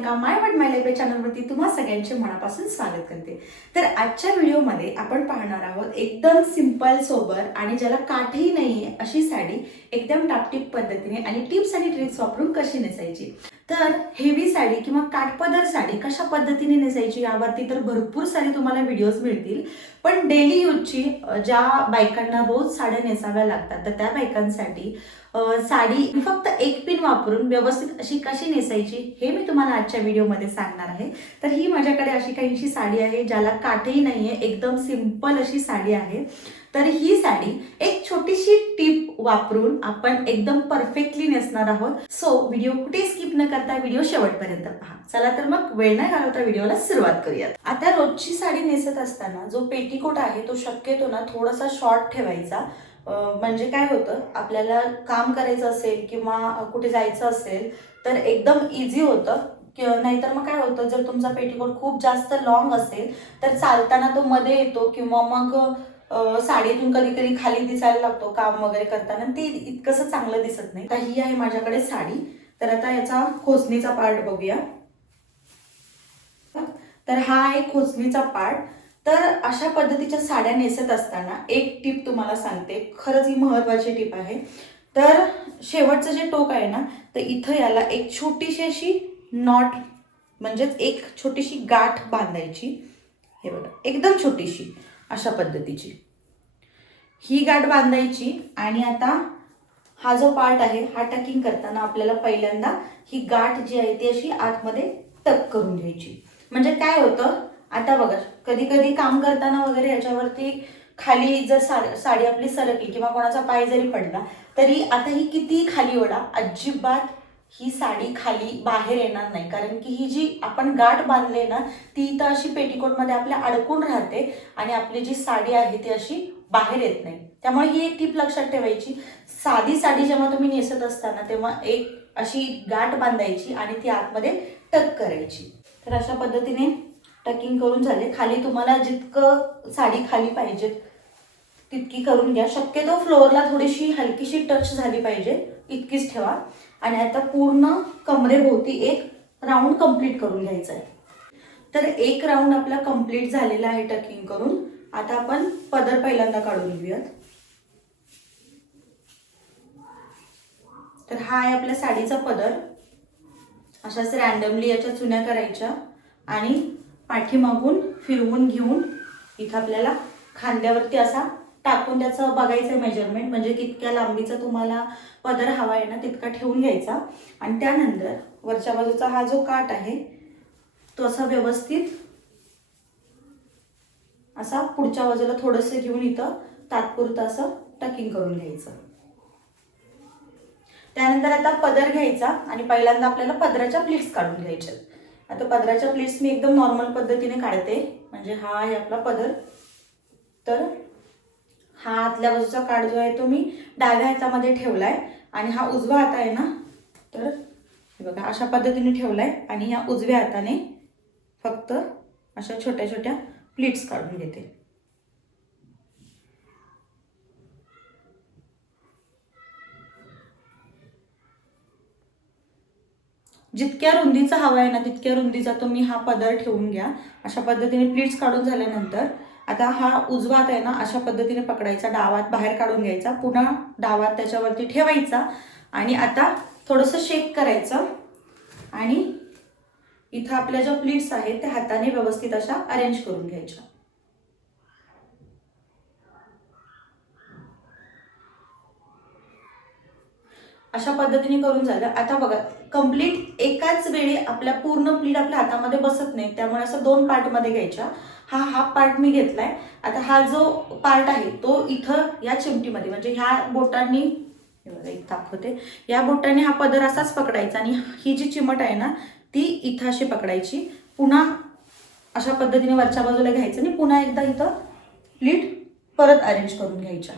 प्रियांका माय word माय life या चॅनलवरती तुम्हा सगळ्यांचे मनापासून स्वागत करते। तर आजच्या व्हिडिओमध्ये आपण पाहणार आहोत एकदम सिंपल सोबर आणि ज्याला काठही नाहीये अशी साडी एकदम टापटीप पद्धतीने आणि टिप्स आणि ट्रिक्स वापरून कशी नेसायची। तर हेवी साडी किंवा काठपदर साडी कशा पद्धतीने नेसायची यावरती तर भरपूर सारे तुम्हाला व्हिडिओज मिळतील, पण डेली यूजची ज्या बायकांना रोज साड्या नेसाव्या लागतात तर त्या बायकांसाठी साडी फक्त एक पिन वापरून व्यवस्थित अशी कशी नेसायची हे मी तुम्हाला आजच्या व्हिडिओमध्ये सांगणार आहे। तर ही माझ्याकडे अशी काहीशी साडी आहे ज्याला काठही नाहीये, एकदम सिंपल अशी साडी आहे। तर ही साडी एक छोटीशी टिप वापरून आपण एकदम परफेक्टली नेसणार आहोत। सो व्हिडिओ कुठे स्किप न करता व्हिडिओ शेवटपर्यंत पहा। चला तर मग वेळ न घालवता व्हिडिओला सुरुवात करूयात। आता रोजची साडी नेसत असताना जो पेटीकोट आहे तो शक्यतो ना थोडासा शॉर्ट ठेवायचा, म्हणजे काय होतं आपल्याला काम करायचं असेल किंवा कुठे जायचं असेल तर एकदम इझी होतं। नाहीतर मग काय होतं, जर तुमचा पेटीकोट खूप जास्त लॉंग असेल तर चालताना तो मध्ये येतो किंवा मग साडीतून कधी कधी खाली दिसायला लागतो काम वगैरे करताना, ते इतकंसं चांगलं दिसत नाही। तर ही आहे माझ्याकडे साडी। तर आता याचा खोचणीचा पार्ट बघूया। तर हा आहे खोचणीचा पार्ट। तर अशा पद्धतीच्या साड्या नेसत असताना एक टिप तुम्हाला सांगते, खरंच ही महत्त्वाची टिप आहे। तर शेवटचं जे टोक आहे ना, तर इथं याला एक छोटीशी अशी नॉट म्हणजेच एक छोटीशी गाठ बांधायची। हे बघा एकदम छोटीशी अशा पद्धतीची ही गाठ बांधायची। आणि आता हा जो पार्ट आहे हा टकिंग करताना आपल्याला पहिल्यांदा ही गाठ जी आहे ती अशी आतमध्ये टक करून घ्यायची। म्हणजे काय होतं, आता बघा कधी कधी काम करताना वगैरे याच्यावरती खाली जर साडी आपली सरकली किंवा कोणाचा पाय जरी पडला तरी आता ही किती खाली ओढा अजिबात ही साडी खाली बाहेर येणार नाही, कारण की ही जी आपण गाठ बांधले ना ती इथं अशी पेटीकोटमध्ये आपल्या अडकून राहते आणि आपली जी साडी आहे ती अशी बाहेर येत नाही। त्यामुळे ही एक टिप लक्षात ठेवायची, साधी साडी जेव्हा तुम्ही नेसत असताना तेव्हा एक अशी गाठ बांधायची आणि ती आतमध्ये टक करायची। तर अशा पद्धतीने टकिंग करून झाले। खाली तुम्हाला जितकं साडी खाली पाहिजे तितकी करून घ्या। शक्यतो फ्लोअरला थोडीशी हलकीशी टच झाली पाहिजे इतकीच ठेवा। आणि आता पूर्ण कमरेभोवती एक राऊंड कंप्लीट करून घ्यायचा आहे। तर एक राऊंड आपला कंप्लीट झालेला आहे टकिंग करून। आता आपण पदर पहिल्यांदा काढून घेऊयात। तर हा आहे आपल्या साडीचा पदर। अशाच रॅन्डमली याच्या चुन्या करायच्या आणि पाठीमागून फिरवून घेऊन इथं आपल्याला खांद्यावरती असा टाकून त्याचं बघायचं मेजरमेंट, म्हणजे कितक्या लांबीचा तुम्हाला पदर हवा आहे ना तितका ठेवून घ्यायचा। आणि त्यानंतर वरच्या बाजूचा हा जो काठ आहे तो असा व्यवस्थित असा पुढच्या बाजूला थोडंसं घेऊन इथं तात्पुरतं असं टकिंग करून घ्यायचं। त्यानंतर आता पदर घ्यायचा आणि पहिल्यांदा आपल्याला पदराच्या प्लीट्स काढून घ्यायच्या। आता पदराच्या प्लीट्स मी एकदम नॉर्मल पद्धतीने काढते, म्हणजे हा आहे आपला पदर। तर हा आतल्या बाजूचा काठ जो आहे तो मी डाव्या हातामध्ये ठेवलाय आणि हा उजवा हात आहे ना, तर हे बघा अशा पद्धतीने ठेवलाय आणि या उजव्या हाताने फक्त अशा छोट्या छोट्या प्लीट्स काढून घेते। जितक्या रुंदीचा हवा आहे ना तितक्या रुंदीचा तुम्ही हा पदर ठेवून घ्या। अशा पद्धतीने प्लीट्स काढून झाल्यानंतर आता हा उजवा हात आहे ना अशा पद्धतीने पकडायचा, डावा हात बाहेर काढून घ्यायचा, पुन्हा डावा हात त्याच्यावरती ठेवायचा आणि आता थोडंसं शेक करायचं आणि इथं आपल्या ज्या प्लीट्स आहेत त्या हाताने व्यवस्थित अशा अरेंज करून घ्यायच्या। अशा पद्धतीने करून झालं। आता बघा कंप्लीट एकाच वेळी आपल्या पूर्ण प्लीट आपल्या हातामध्ये बसत नाही, त्यामुळे असं दोन पार्टमध्ये घ्यायच्या। हा हाफ पार्ट मी घेतलाय। आता हा जो पार्ट आहे तो इथं या चिमटीमध्ये म्हणजे ह्या बोटांनी एक दाखवते, या बोटाने हा पदर असाच पकडायचा आणि ही जी चिमट आहे ना ती इथं अशी पकडायची। पुन्हा अशा पद्धतीने वरच्या बाजूला घ्यायचं आणि पुन्हा एकदा इथं प्लीट परत अरेंज करून घ्यायच्या।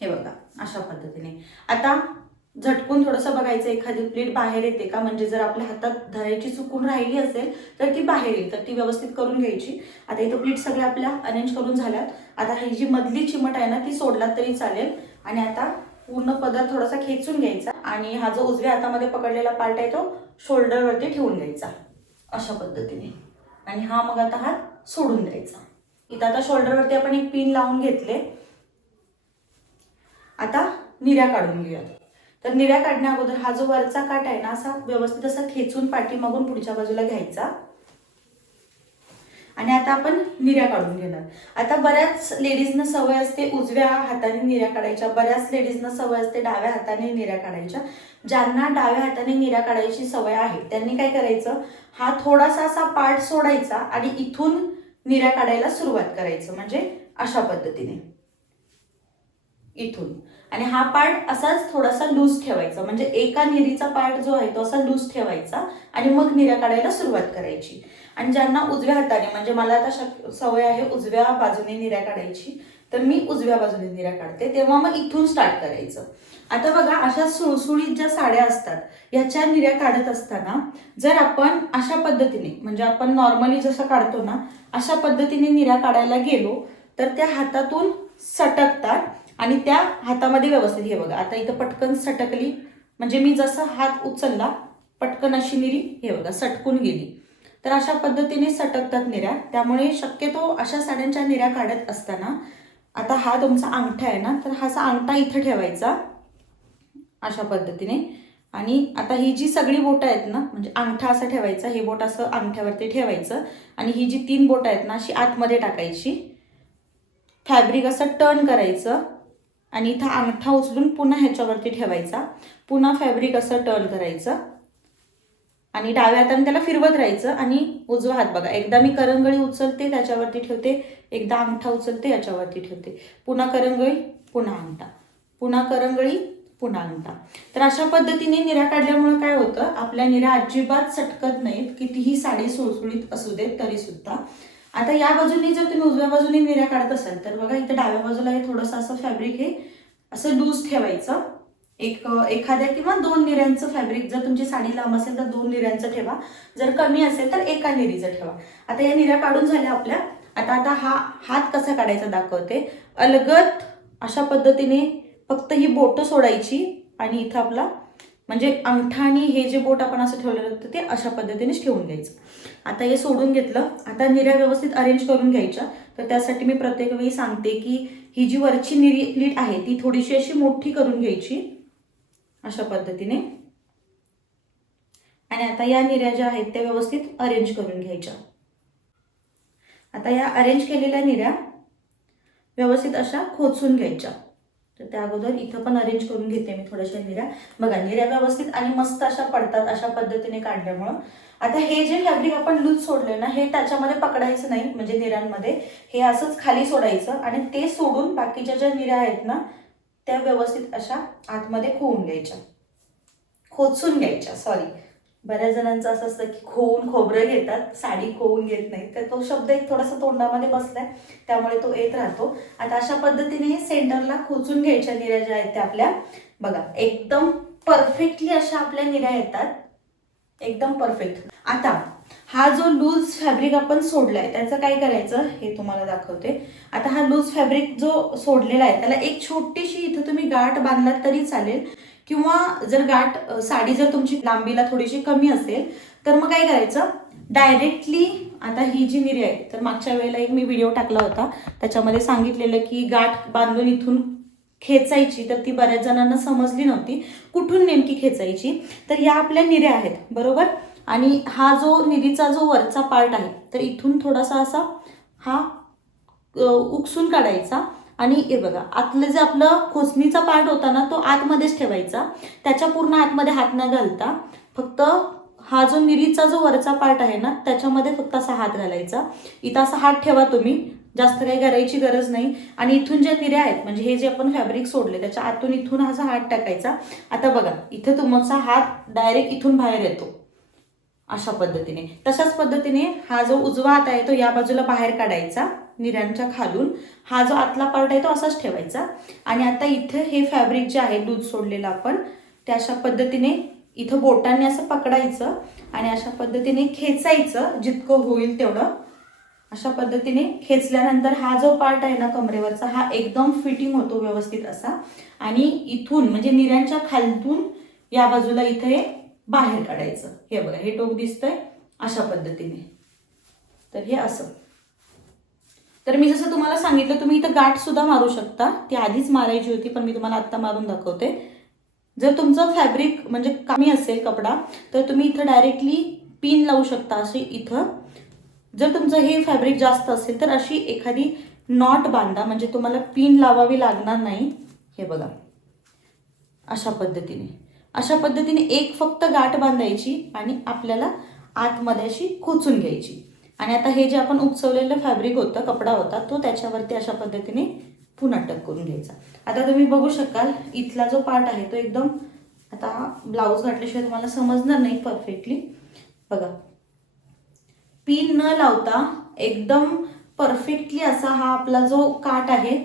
हे बघा अशा पद्धतीने। आता झटकून थोडंसं बघायचं एखादी प्लेट बाहेर येते का, म्हणजे जर आपल्या हातात धरायची चुकून राहिली असेल तर ती बाहेर येईल, तर ती व्यवस्थित करून घ्यायची। आता इथं प्लेट सगळ्या आपल्या अरेंज करून झाल्यात। आता ही जी मधली चिमट आहे ना ती सोडलात तरी चालेल। आणि आता पूर्ण पदर थोडासा खेचून घ्यायचा आणि हा जो उजव्या हातामध्ये पकडलेला पार्ट आहे तो शोल्डरवरती ठेवून घ्यायचा अशा पद्धतीने. आणि हा मग आता हात सोडून द्यायचा. इथं आता शोल्डरवरती आपण एक पिन लावून घेतले. आता निऱ्या काढून घेऊयात. तर निऱ्या काढण्या अगोदर हा जो वरचा काट आहे ना असा व्यवस्थित असा खेचून पाठीमागून पुढच्या बाजूला घ्यायचा आणि आता आपण निऱ्या काढून घेणार. आता बऱ्याच लेडीजना सवय असते उजव्या हाताने निऱ्या काढायच्या, बऱ्याच लेडीजना सवय असते डाव्या हाताने निऱ्या काढायच्या. ज्यांना डाव्या हाताने निऱ्या काढायची सवय आहे त्यांनी काय करायचं, हा थोडासा असा पार्ट सोडायचा आणि इथून निऱ्या काढायला सुरुवात करायचं. म्हणजे अशा पद्धतीने इथून, आणि हा पार्ट असाच थोडासा लूज ठेवायचा. म्हणजे एका निरीचा पार्ट जो आहे तो असा लूज ठेवायचा आणि मग निऱ्या काढायला सुरुवात करायची. आणि ज्यांना उजव्या हाताने, म्हणजे मला आता सवय आहे उजव्या बाजूने निऱ्या काढायची, तर मी उजव्या बाजूने निऱ्या काढते, तेव्हा मग इथून स्टार्ट करायचं. आता बघा अशा सुळसुळीत ज्या साड्या असतात याच्या निऱ्या काढत असताना जर आपण अशा पद्धतीने, म्हणजे आपण नॉर्मली जसं काढतो ना अशा पद्धतीने निऱ्या काढायला गेलो तर त्या हातातून सटकतात आणि त्या हातामध्ये व्यवस्थित, हे बघा आता इथं पटकन सटकली, म्हणजे मी जसा हात उचलला पटकन अशी निरी हे बघा सटकून गेली. तर अशा पद्धतीने सटकतात निऱ्या. त्यामुळे शक्यतो अशा साड्यांच्या निऱ्या काढत असताना, आता हा तुमचा अंगठा आहे ना, तर हा असा अंगठा इथं ठेवायचा अशा पद्धतीने. आणि आता ही जी सगळी बोटं आहेत ना, म्हणजे अंगठा असा ठेवायचा, हे बोट असं अंगठ्यावरती ठेवायचं आणि ही जी 3 बोटं आहेत ना अशी आतमध्ये टाकायची. फॅब्रिक असं टर्न करायचं आणि इथं अंगठा उचलून पुन्हा ह्याच्यावरती ठेवायचा. पुन्हा फॅब्रिक असं टर्न करायचं आणि डाव्या हाताने त्याला फिरवत राहायचं. आणि उजवा हात बघा, एकदा मी करंगळी उचलते त्याच्यावरती ठेवते, एकदा अंगठा उचलते याच्यावरती ठेवते, पुन्हा करंगळी पुन्हा अंगठा, पुन्हा करंगळी पुन्हा अंगठा. तर अशा पद्धतीने निऱ्या काढल्यामुळे काय होतं, आपल्या निऱ्या अजिबात सटकत नाहीत, कितीही साडी सुळसुळीत असू देत तरी सुद्धा. आता या बाजूनी जर तुम्ही उजव्या बाजूने निऱ्या काढत असाल तर बघा इथं डाव्या बाजूला हे थोडंसं असं फॅब्रिक हे असं लूज ठेवायचं. एखाद्या किंवा 2 निऱ्यांचं फॅब्रिक, जर तुमची साडी लांब असेल तर 2 निऱ्यांचं ठेवा, जर कमी असेल तर एका निरीचं ठेवा. आता या निऱ्या काढून झाल्या आपल्या. आता हा हात कसा काढायचा दाखवते. अलगद अशा पद्धतीने फक्त ही बोटं सोडायची आणि इथं आपला म्हणजे अंगठा आणि हे जे बोट आपण असं ठेवलेलं होतं ते अशा पद्धतीनेच ठेवून घ्यायचं. आता हे सोडून घेतलं. आता निऱ्या व्यवस्थित अरेंज करून घ्यायच्या. तर त्यासाठी मी प्रत्येक वेळी सांगते की ही जी वरची निरी प्लीट आहे ती थोडीशी अशी मोठी करून घ्यायची अशा पद्धतीने. आणि आता या निऱ्या ज्या आहेत त्या व्यवस्थित अरेंज करून घ्यायच्या. आता या अरेंज केलेल्या निऱ्या व्यवस्थित अशा खोचून घ्यायच्या. तर त्या अगोदर इथं पण अरेंज करून घेते मी थोड्याशा निऱ्या. बघा निऱ्या व्यवस्थित आणि मस्त अशा पडतात अशा पद्धतीने काढल्यामुळं. आता हे जे फॅब्रिक आपण लूज सोडले ना हे त्याच्यामध्ये पकडायचं नाही, म्हणजे निऱ्यांमध्ये हे असंच खाली सोडायचं आणि ते सोडून बाकीच्या ज्या निऱ्या आहेत ना त्या व्यवस्थित अशा आतमध्ये खोचून घ्यायच्या. सॉरी, बऱ्याच जणांचं असं असतं की खोवून खोबरं घेतात, साडी खोवून घेत नाही, तर तो शब्द एक थोडासा तोंडामध्ये बसलाय त्यामुळे तो येत राहतो. आता अशा पद्धतीने सेंटरला खोचून घ्यायच्या निऱ्या ज्या आहेत त्या आपल्या. बघा एकदम परफेक्टली अशा आपल्या निऱ्या येतात, एकदम परफेक्ट. आता हा जो लूज फॅब्रिक आपण सोडलाय त्याचं काय करायचं हे तुम्हाला दाखवते. आता हा लूज फॅब्रिक जो सोडलेला आहे त्याला एक छोटीशी इथं तुम्ही गाठ बांधलात तरी चालेल, किंवा जर साडी जर तुमची लांबीला थोडीशी कमी असेल तर मग काय करायचं, डायरेक्टली आता ही जी निरी आहे, तर मागच्या वेळेला एक मी व्हिडिओ टाकला होता त्याच्यामध्ये सांगितलेलं की गाठ बांधून इथून खेचायची, तर ती बऱ्याच जणांना समजली नव्हती कुठून नेमकी खेचायची. तर या आपल्या निऱ्या आहेत बरोबर, आणि हा जो निरीचा जो वरचा पार्ट आहे तर इथून थोडासा असा हा उकसून काढायचा. आणि हे बघा आतलं जे आपलं खोचणीचा पार्ट होता ना तो आतमध्येच ठेवायचा, त्याच्या पूर्ण आतमध्ये हात न घालता फक्त हा जो निरीचा जो वरचा पार्ट आहे ना त्याच्यामध्ये फक्त असा हात घालायचा. इथं असा हात ठेवा तुम्ही, जास्त काही करायची गरज नाही. आणि इथून ज्या निऱ्या आहेत म्हणजे हे जे आपण फॅब्रिक सोडले त्याच्या आतून इथून असा हात टाकायचा. आता बघा इथं तुमचा हात डायरेक्ट इथून बाहेर येतो अशा पद्धतीने. तशाच पद्धतीने हा जो उजवा हात आहे तो या बाजूला बाहेर काढायचा निऱ्यांच्या खालून, हा जो आतला पार्ट आहे तो असाच ठेवायचा. आणि आता इथे हे फॅब्रिक जे आहे दूध सोडलेलं आपण त्या अशा पद्धतीने इथं बोटांनी असं पकडायचं आणि अशा पद्धतीने खेचायचं जितकं होईल तेवढं अशा पद्धतीने खेचल्यानंतर हा जो पार्ट आहे ना कमरेवरचा हा एकदम फिटिंग होतो व्यवस्थित असा. आणि इथून म्हणजे निऱ्यांच्या खालतून या बाजूला इथे हे बाहेर काढायचं. हे बघा हे टोक दिसतंय अशा पद्धतीने. तर हे असं. तर मी जसं तुम्हाला सांगितलं तुम्ही इथं गाठ सुद्धा मारू शकता. ती आधीच मारायची होती पण मी तुम्हाला आत्ता मारून दाखवते. जर तुमचं फॅब्रिक म्हणजे कमी असेल कपडा तर तुम्ही इथं डायरेक्टली पिन लावू शकता अशी इथं. जर तुमचं हे फॅब्रिक जास्त असेल तर अशी एखादी नॉट बांधा म्हणजे तुम्हाला पिन लावावी लागणार नाही. हे बघा अशा पद्धतीने एक फक्त गाठ बांधायची आणि आपल्याला आतमध्ये अशी खोचून घ्यायची. आणि आता हे जे आपण उपसवलेलं फॅब्रिक होतं कपडा होता तो त्याच्यावरती अशा पद्धतीने पुन्हा टक करून घ्यायचा. आता तुम्ही बघू शकाल इथला जो पार्ट आहे तो एकदम, आता ब्लाऊज घातल्याशिवाय तुम्हाला समजणार नाही परफेक्टली. बघा पिन न लावता एकदम परफेक्टली असा हा आपला जो काठ आहे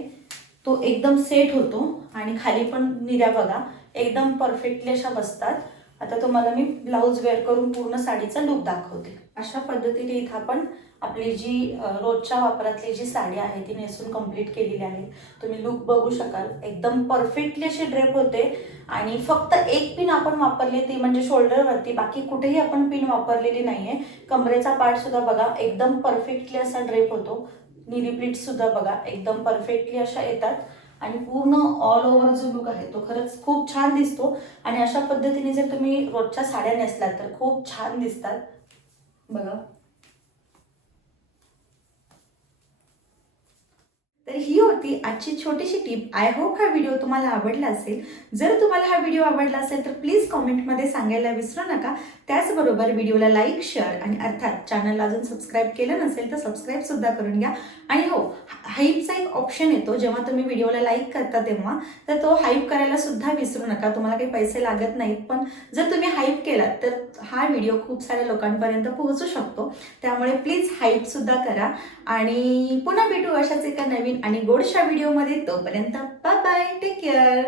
तो एकदम सेट होतो. आणि खाली पण निऱ्या बघा एकदम परफेक्टली अशा बसतात. आता तुम्हाला मी ब्लाऊज वेअर करून पूर्ण साडीचा लुक दाखवते. अशा पद्धतीने इथं आपण आपली जी रोजच्या वापरातली जी साडी आहे ती नेसून कंप्लीट केलेली आहे. तुम्ही लुक बघू शकाल एकदम परफेक्टली अशी ड्रेप होते. आणि फक्त एक पिन आपण वापरली ती म्हणजे शोल्डरवरती, बाकी कुठेही आपण पिन वापरलेली नाहीये. कमरेचा पार्ट सुद्धा बघा एकदम परफेक्टली असा ड्रेप होतो. निरी प्लीट सुद्धा बघा एकदम परफेक्टली अशा येतात. आणि पूर्ण ऑल ओव्हर जो लुक आहे तो खरंच खूप छान दिसतो. आणि अशा पद्धतीने जर तुम्ही रोजच्या साड्या नेसलात तर खूप छान दिसतात. बघा तर ही होती आजची छोटीशी टिप. आय होप हा व्हिडिओ तुम्हाला आवडला असेल. जर तुम्हाला हा व्हिडिओ आवडला असेल तर प्लीज कॉमेंटमध्ये सांगायला विसरू नका. त्याचबरोबर व्हिडिओला लाईक, शेअर आणि अर्थात चॅनलला अजून सबस्क्राईब केलं नसेल तर सबस्क्राईब सुद्धा करून घ्या. आणि हो, हाईपचा एक ऑप्शन येतो जेव्हा तुम्ही व्हिडिओला लाईक करता तेव्हा, तर तो हाईप करायला सुद्धा विसरू नका. तुम्हाला काही पैसे लागत नाहीत, पण जर तुम्ही हाईप केलात तर हा व्हिडिओ खूप साऱ्या लोकांपर्यंत पोहोचू शकतो. त्यामुळे प्लीज हाईप सुद्धा करा. आणि पुन्हा भेटू अशाच एका नवीन आणि गोडशा व्हिडिओमध्ये. तोपर्यंत बाय बाय, टेक केअर.